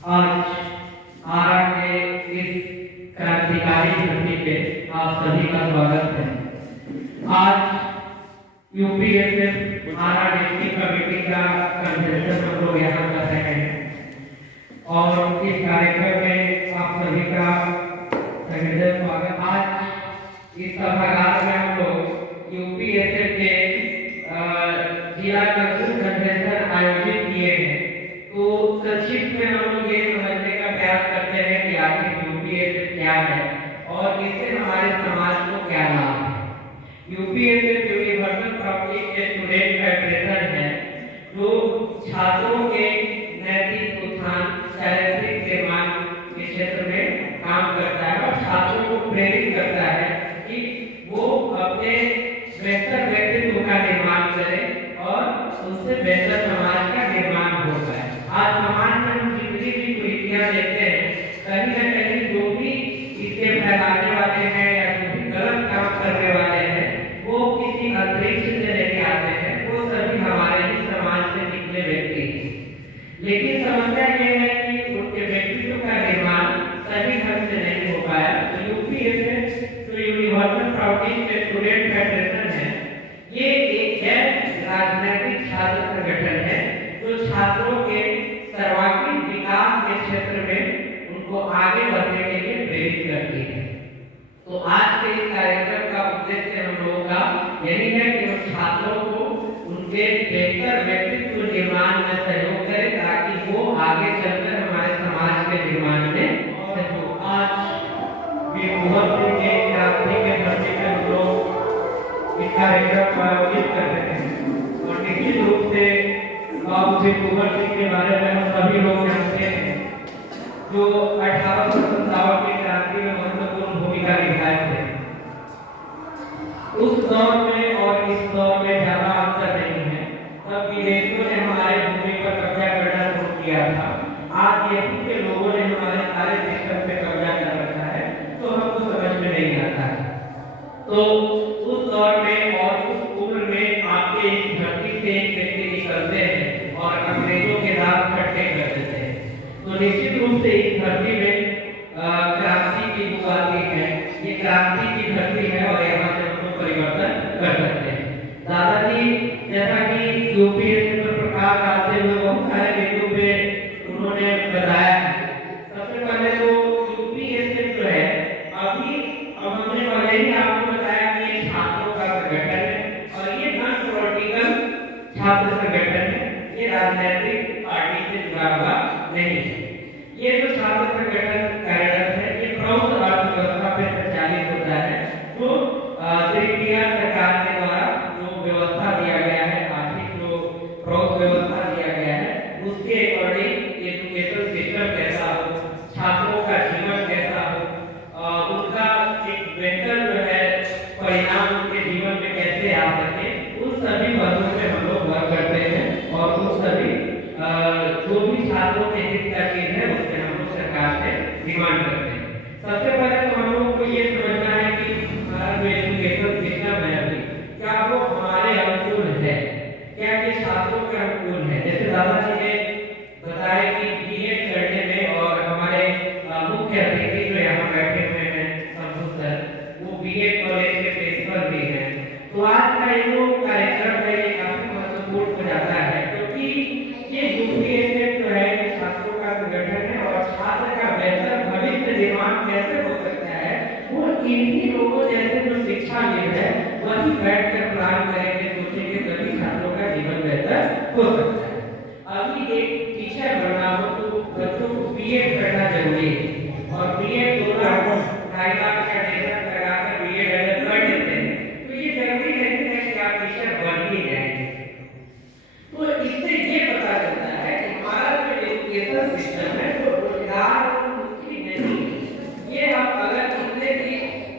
आज आरा के इस क्रांतिकारी धरती पे आप सभी का स्वागत है। आज यूपीएसएफ आरा डिस्ट्रिक्ट कमेटी का कन्वेंशन हम लोग यहाँ कर रहे हैं और इस कार्यक्रम में आप सभी का सविनय स्वागत। आज इस सभागार में हम लोग यूपीएसएफ के जिला कन्वेंशन आयोजित किए हैं। तो संक्षिप्त में हम लोग ये समझने का प्रयास करते हैं कि आखिर यूपीएसएफ क्या है और इससे हमारे समाज को क्या लाभ है। यूपीएसएफ यूनिवर्सल पब्लिक स्टूडेंट फेडरेशन है जो छात्रों के नैतिक उत्थान चारित्रिक निर्माण के क्षेत्र में काम करता है और छात्रों को प्रेरित करता है कि वो अपने बेहतर व्यक्तित्व का निर्माण करें और उससे बेहतर समाज का निर्माण हो पाए। आज समाज में हम जितनी भी कुरीतियां देखते हैं, कहीं न कहीं जो भी इसके फैलाने वाले हैं या जो भी गलत काम करने वाले हैं, वो किसी अंतरिक्ष से नहीं आते हैं, वो सभी हमारे ही समाज से निकले व्यक्ति हैं। लेकिन समस्या ये है कि उनके व्यक्तित्व का निर्माण सही ढंग से नहीं हो पाया। तो यूपीएसएफ जो यूनिवर्सल पब्लिक स्टूडेंट फेडरेशन है, ये एक गैर राजनीतिक छात्र संगठन है जो छात्रों के सर्वांगीण विकास के क्षेत्र में उनको आगे बढ़ने के लिए प्रेरित करती है। तो आज के इस कार्यक्रम का उद्देश्य हम लोगों का यही है कि हम छात्रों को उनके बेहतर व्यक्तित्व निर्माण में सहयोग करें ताकि वो आगे चलकर हमारे समाज के निर्माण में सहयोग। आज भी बहुत से क्रांति के धरती पे हम लोग इस कार्यक्रम का आयोजित कर रहे हैं और निश्चित रूप से बाबू जी कुंवर सिंह के बारे में हम सभी लोग जानते हैं जो 1857 की क्रांति में महत्वपूर्ण भूमिका निभाए थे। उस दौर में और इस दौर में ज्यादा अंतर नहीं है। तब विदेशियों ने हमारे भूमि पर कब्जा करना शुरू किया था। आज यही के लोगों ने हमारे सारे सिस्टम पे कब्जा कर रखा है, तो हमको समझ में नहीं आता है। तो उस दौर में और उस उम्र में आपके इस धरती से एक व्यक्ति निकलते हैं और अंग्रेजों के राज खट्टे कर देते हैं। तो निश्चित रूप से इस धरती में क्रांति की बुआती है। ये क्रांति की धरती है और यहाँ से हम लोग परिवर्तन कर सकते हैं। दादाजी जैसा कि यूपीएसएफ पर प्रकाश डालते हुए बहुत सारे बिंदु पे उन्होंने बताया है। सबसे पहले तो यूपीएसएफ जो है अभी हमने पहले ही आपको बताया कि ये छात्रों का संगठन है और ये नॉन पॉलिटिकल छात्र संगठन है। ये राजनीतिक पार्टी से जुड़ा हुआ नहीं है। ये जो छात्र संगठन कार्यरत है ये प्रौढ़ अर्थव्यवस्था पे संचालित होता है जो त्रिपुरा सरकार के द्वारा जो व्यवस्था दिया गया है, आर्थिक जो प्रौढ़ व्यवस्था दिया गया है उसके अकॉर्डिंग एजुकेशन सिस्टम कैसा हो, छात्रों का जीवन कैसा हो, उनका एक बेहतर जो है परिणाम उनके जीवन में कैसे आ सके, उन सभी बातों पे हम लोग वर्क करते हैं और उन सभी जो भी छात्रों के हित का चीज है उससे हम लोग सरकार से डिमांड करते हैं। सबसे पहले तो हम लोग को ये समझना है कि हमारा जो एजुकेशन सिस्टम है अभी क्या वो हमारे अनुकूल है, क्या ये छात्रों के अनुकूल है। जैसे दादाजी ने बताया कि बीएड करने में और हमारे मुख्य अतिथि जो यहाँ बैठे हुए हैं शंभू सर, वो बीएड कॉलेज के प्रिंसिपल भी हैं। तो आज का ये जो कार्यक्रम है ये काफी महत्वपूर्ण हो जाता है क्योंकि ये यूपीएसएफ जो है छात्रों का संगठन है और छात्र का बेहतर भविष्य निर्माण कैसे हो सकता है वो इन्हीं लोगों जैसे जो शिक्षा विद है वही बैठकर प्लान करेंगे, सोचेंगे, तभी छात्रों का जीवन बेहतर हो सकता है। अभी एक टीचर बनना हो तो बच्चों को बीएड करना जरूरी है और बीएड 2 लाख 2.5 लाख का डेटा लगाकर बीएड अगर कर देते हैं तो ये जरूरी नहीं है कि आप टीचर बन ही जाएंगे। तो इससे ये पता चलता है कि हमारा जो एजुकेशन सिस्टम है वो रोजगार मुखी नहीं है। ये आप अगर कितने भी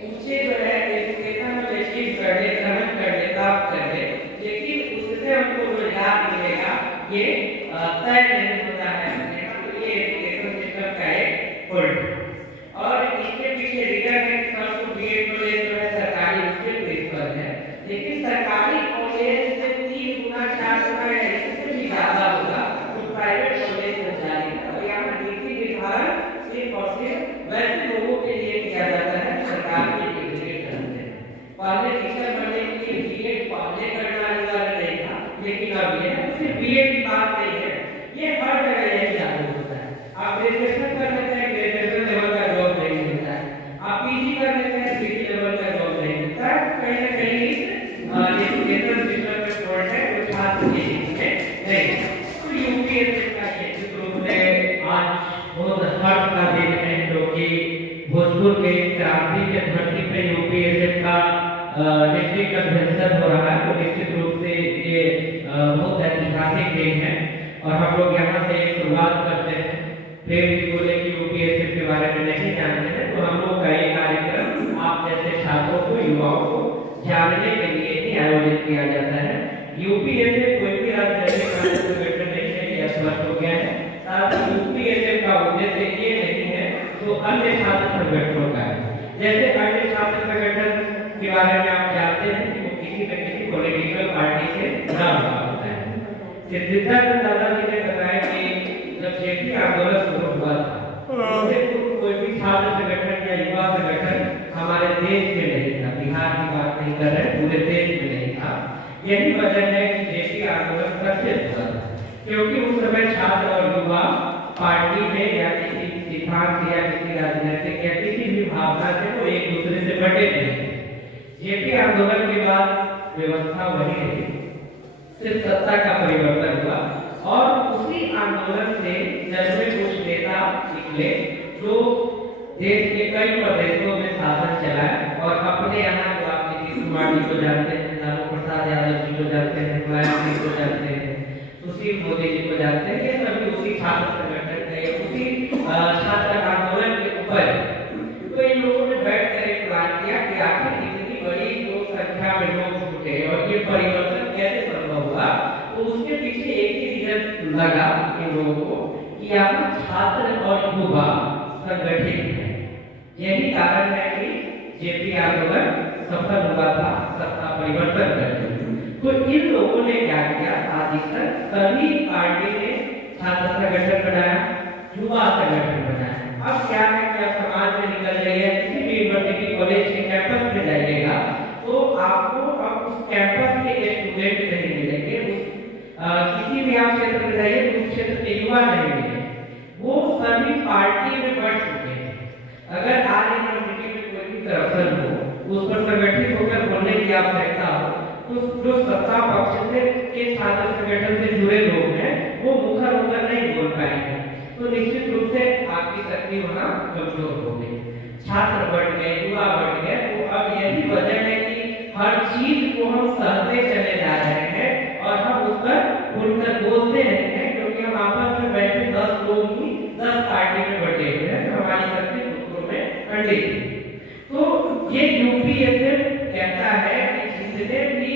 ऊंचे जो है एजुकेशन में अचीव कर ले, ग्रहण कर ले, प्राप्त कर ले, लेकिन उससे हमको रोजगार मिलेगा ये तय नहीं होता है। तो ये एजुकेशन सिस्टम का एक फॉल्ट और इसके पीछे रीजन है कि सबको बीएड कॉलेज जो है सरकारी उसके प्रिंसिपल है, लेकिन सरकारी कॉलेज से 3 गुना 4 गुना या इससे भी ज्यादा होगा जो प्राइवेट कॉलेज संचालित है। और यहाँ क्रांति के धरती पे यूपीएससी का डिस्ट्रिक्ट कन्वेंशन हो रहा है, तो निश्चित रूप से ये बहुत ऐतिहासिक दिन है और हम लोग यहाँ से एक शुरुआत करते हैं। फिर भी बोले कि यूपीएससी के बारे में नहीं जानते हैं, तो हम लोग का ये कार्यक्रम आप जैसे छात्रों को, युवाओं को जानने के लिए ही आयोजित किया जाता है। यूपीएससी कोई भी राजनीतिक संगठन नहीं है, यह स्पष्ट हो गया है। साथ ही यूपीएससी का उद्देश्य ये नहीं है जो अन्य छात्र संगठनों का है। जैसे अन्य छात्र संगठन के बारे में आप जानते हैं कि वो किसी न किसी पॉलिटिकल पार्टी से जुड़ा हुआ होता है। सिद्धार्थ दादाजी ने बताया कि जब जेपी आंदोलन शुरू हुआ था, उससे कोई भी छात्र संगठन या युवा संगठन हमारे देश में नहीं था, बिहार की बात नहीं कर रहे, पूरे देश में नहीं था। यही वजह है कि जेपी आंदोलन सक्सेस हुआ था, क्योंकि उस समय छात्र और युवा पार्टी में या किसी सिद्धांत या किसी राजनीतिक या किसी भी भावना से वो एक दूसरे से बटे नहीं। जेपी आंदोलन के बाद व्यवस्था वही रही, सिर्फ सत्ता का परिवर्तन हुआ और उसी आंदोलन से जन्मे कुछ नेता निकले जो देश के कई प्रदेशों में शासन चलाए और अपने यहाँ जो आप नीतीश कुमार जी को जानते हैं, लालू प्रसाद यादव जी को जानते हैं, मुलायम जी को जानते हैं, सुशील मोदी जी को जानते हैं, ये सभी उसी छात्र संगठन के उसी छात्र आंदोलन के ऊपर। तो इन लोगों ने बैठकर एक प्लान किया कि आखिर इतनी बड़ी जो संख्या में लोग जुटे और ये परिवर्तन कैसे संभव हुआ। तो उसके पीछे एक ही रीजन लगा इन लोगों को कि यहाँ छात्र और युवा संगठित है। यही कारण है कि जेपी आंदोलन सफल हुआ था सत्ता परिवर्तन करने। तो इन लोगों ने क्या किया, अधिकतर सभी पार्टी ने छात्र संगठन बनाया, युवा संगठन बनाया। अब क्या है कि आप समाज में निकल जाइए, किसी भी यूनिवर्सिटी कॉलेज के कैंपस में जाइएगा तो आपको अब उस कैंपस के स्टूडेंट नहीं मिलेंगे, किसी भी आप क्षेत्र में जाइए तो उस क्षेत्र के युवा नहीं मिलेंगे, वो सभी पार्टी में बढ़ चुके हैं। अगर आज यूनिवर्सिटी में कोई भी करप्शन हो, उस पर संगठित होकर बोलने की आवश्यकता हो, तो जो सत्ता पक्ष से के छात्र संगठन से जुड़े लोग हैं वो मुखर होकर नहीं बोल पाएंगे, तो निश्चित रूप से आपकी शक्ति वहाँ कमजोर हो गई। छात्र बढ़ गए, युवा बढ़ गए, तो अब यही वजह है कि हर चीज को हम सहते चले जा रहे हैं और हम उस पर खुलकर बोलते नहीं हैं, क्योंकि हम आपस में बैठे 10 लोग ही 10 पार्टी में बटे हुए हैं, तो हमारी शक्ति दूसरों में खंडित है। तो ये यूपीएससी कहता है कि जितने भी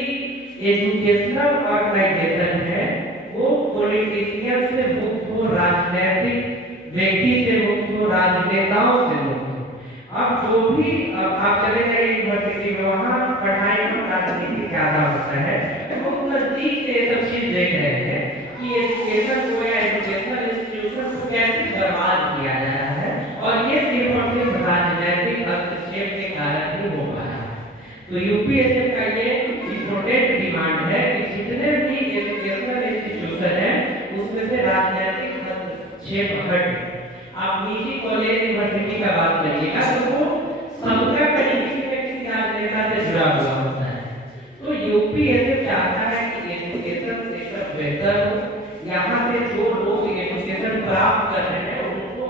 एजुकेशनल ऑर्गेनाइजेशन है वो पॉलिटिशियन से मुक्त हो, राजनीतिक व्यक्ति से मुक्त हो, राजनेताओं से मुक्त हो। अब जो भी आप चले जाइए यूनिवर्सिटी में, वहाँ पढ़ाई में राजनीति ज्यादा होता है, बहुत नजदीक से सब चीज देख रहे हैं कि एजुकेशन को या एजुकेशनल इंस्टीट्यूशन को कैसे बर्बाद किया जा रहा है और ये सिर्फ और सिर्फ राजनीतिक हस्तक्षेप के कारण ही हो पा रहा है। तो यूपीएससी का ये इम्पोर्टेंट डिमांड है कि जितने भी एजुकेशनल इंस्टीट्यूशन है उसमें से राजनीतिक हस्तक्षेप हट। आप निजी कॉलेज यूनिवर्सिटी का बात करिएगा तो वो सबका कहीं किसी न किसी राजनेता से जुड़ा हुआ होता है। तो यूपीएससी चाहता है कि एजुकेशन सेक्टर बेहतर हो, यहाँ से जो लोग एजुकेशन प्राप्त कर रहे हैं उनको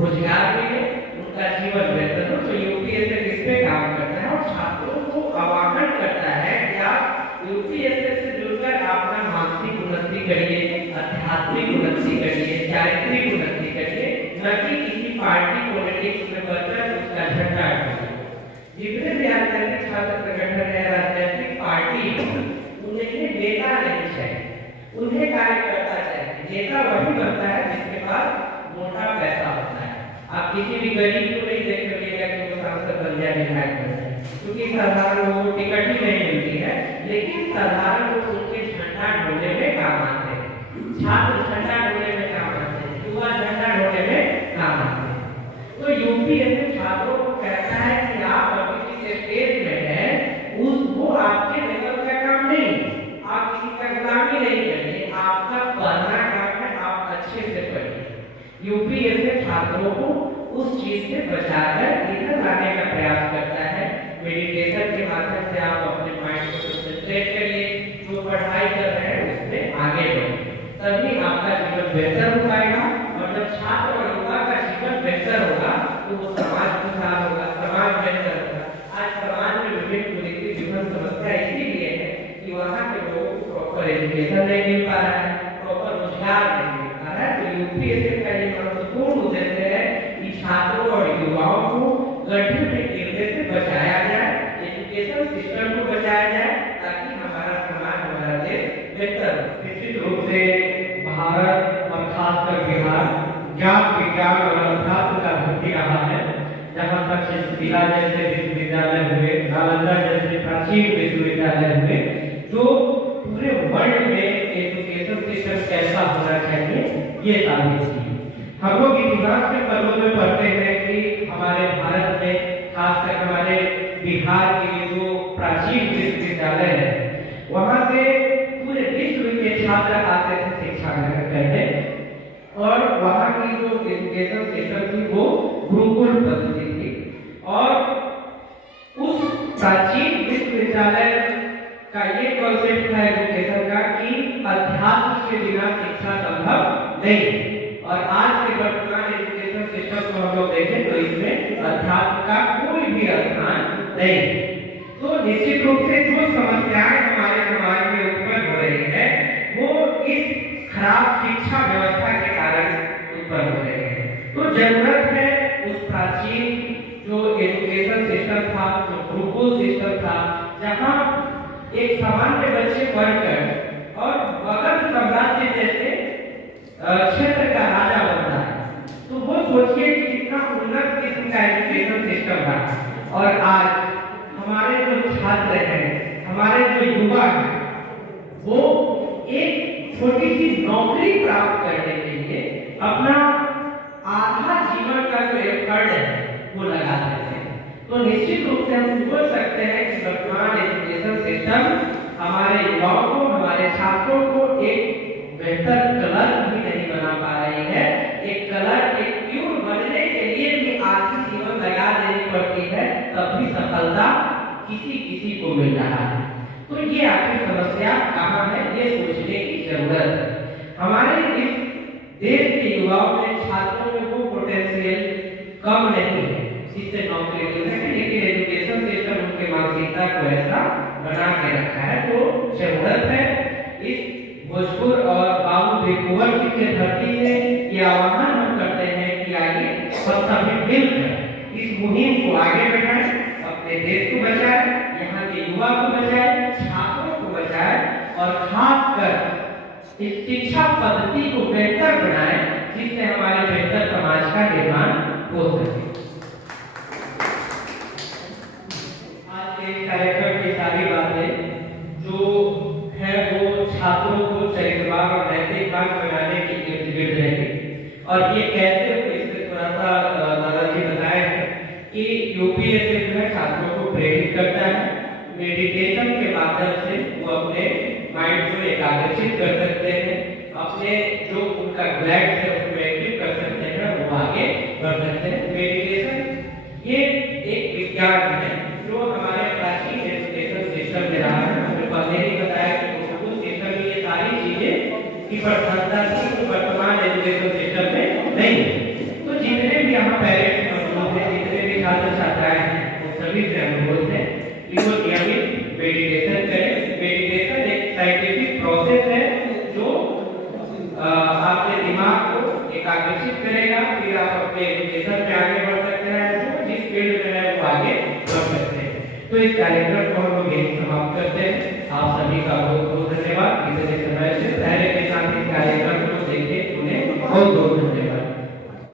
रोजगार मिले, उनका जीवन बेहतर हो। तो यूपीएससी इस पे काम करता है और छात्रों को आह्वान करता है कि आप यूपीएससी से जुड़कर अपना मानसिक उन्नति करिए, आध्यात्मिक उन्नति करिए, चारित्रिक उन्नति करिए, न कि किसी पार्टी पॉलिटिक्स में बढ़कर उसका झंडा उठाइए। जितने भी राजनीतिक छात्र संगठन है, राजनीतिक पार्टी, उन्हें नेता नहीं चाहिए, उन्हें कार्यकर्ता चाहिए। नेता वही बनता है जिसके पास मोटा पैसा होता है। आप किसी भी गरीब को नहीं देख सकेगा कि वो सांसद बन जाए, विधायक बन जाए, क्योंकि साधारण लोगों को टिकट ही नहीं मिलती है। लेकिन साधारण लोग उनके झंडा ढोने में काम आते हैं, छात्र झंडा ढोने में काम आते हैं, युवा झंडा ढोने में काम आते हैं। तो यूपीएससी छात्रों को कहता है कि आप अभी जिस स्टेज में है वो आपके लेवल का काम नहीं, आप किसी का गुलामी नहीं करिए, आपका पढ़ना काम है, आप अच्छे से पढ़िए। यूपीएससी छात्रों को उस चीज से बचाकर इधर लाने का प्रयास करता है। मेडिटेशन के माध्यम से आप अपने माइंड को कंसंट्रेट करिए, जो पढ़ाई कर रहे हैं उसमें आगे बढ़िए, तभी आपका जीवन बेहतर हो पाएगा। और जब छात्र और युवा का जीवन बेहतर होगा तो वो समाज खुशहाल होगा, अध्यात्म विज्ञान और अध्यात्म का धरती रहा है। जहाँ तक शिला जैसे विश्वविद्यालय हुए, नालंदा जैसे प्राचीन विश्वविद्यालय हुए, जो पूरे वर्ल्ड में एजुकेशन सिस्टम कैसा होना चाहिए ये साबित की। हम लोग इतिहास के पन्नों में पढ़ते हैं कि हमारे भारत में, खासकर हमारे बिहार के जो प्राचीन विश्वविद्यालय है, वहाँ से पूरे विश्व के छात्र आते थे शिक्षा ग्रहण करने, और वहाँ की जो एजुकेशन सिस्टम थी वो गुरुकुल पद्धति थी। और उस प्राचीन विश्वविद्यालय का ये कॉन्सेप्ट था एजुकेशन का कि अध्यात्म के बिना शिक्षा संभव नहीं। और आज के वर्तमान एजुकेशन सिस्टम को हम लोग देखें तो इसमें अध्यात्म का कोई भी स्थान नहीं। तो निश्चित रूप से जो समस्याएं हमारे समाज में उत्पन्न हो रही है वो इस खराब शिक्षा व्यवस्था के कारण उत्पन्न हो रही है। तो जरूरत है उस प्राचीन जो एजुकेशन सिस्टम था, जो गुरुकुल सिस्टम था, जहाँ एक सामान्य बच्चे पढ़कर और मगध साम्राज्य जैसे क्षेत्र का राजा बनता है, तो वो सोचिए कि कितना उन्नत किस्म का एजुकेशन सिस्टम था। और आज हमारे जो छात्र हैं, हमारे जो युवा हैं, वो एक छोटी सी नौकरी प्राप्त करने के लिए अपना आधा जीवन का जो एफर्ट है वो लगा देते हैं। तो निश्चित रूप से हम सोच सकते हैं कि वर्तमान एजुकेशन सिस्टम हमारे युवाओं को, हमारे छात्रों को एक बेहतर कलर भी नहीं बना पा रही है। एक कलर, एक प्योर बनने के लिए भी आधी जीवन लगा देनी पड़ती है, तब भी सफलता किसी किसी को मिल रहा है। तो ये आखिर समस्या कहाँ है, ये सोचने की जरूरत है। हमारे इस देश के युवाओं में, छात्रों में वो पोटेंशियल कम नहीं है जिससे नौकरी मिल सके, लेकिन एजुकेशन सिस्टम उनके मानसिकता को ऐसा बना के रखा है। तो जरूरत है इस भोजपुर और बाबू कुंवर सिंह के धरती से ये आह्वान हम करते हैं कि आइए सब सभी मिलकर इस मुहिम को आगे बढ़ाएं, अपने देश को बचाएं, यहाँ के युवा को बचाएं, छात्रों को बचाएं, और खासकर इस शिक्षा पद्धति को बेहतर बनाएं जिससे हमारे बेहतर समाज का निर्माण हो सके। आज के इस कार्यक्रम की सारी बातें जो है वो छात्रों को चरित्रवान और नैतिकवान बनाने की इर्द गिर्द रहेगी। और ये कैसे हो, इससे थोड़ा सा दादाजी बताए हैं कि यूपीएससी जो है छात्रों को प्रेरित करता है। मेडिटेशन के माध्यम से वो अपने माइंड को एकाग्रचित कर सकते हैं, अपने जो उनका ग्लैंड है उसको एक्टिव कर सकते हैं, वो आगे बढ़ सकते हैं। मेडिटेशन ये एक विज्ञान है जो हमारे प्राचीन एजुकेशन सिस्टम में रहा है। हमने पहले ही बताया कि सारी चीजें की प्रधानता थी, तो वर्तमान एजुकेशन सिस्टम में नहीं। तो जितने भी यहाँ पेरेंट्स मौजूद हैं, जितने भी छात्र छात्राएं हैं, वो सभी से अनुरोध है कि वो नियमित मेडिटेशन करें। मेडिटेशन एक साइंटिफिक प्रोसेस है जो आपके दिमाग को एकाग्रचित करेगा, फिर आप अपने एजुकेशन में आगे बढ़ सकते हैं, तो जिस फील्ड में है वो आगे बढ़ सकते हैं। तो इस कार्यक्रम को हम लोग यही समाप्त करते हैं। आप सभी का बहुत बहुत धन्यवाद। इतने समय से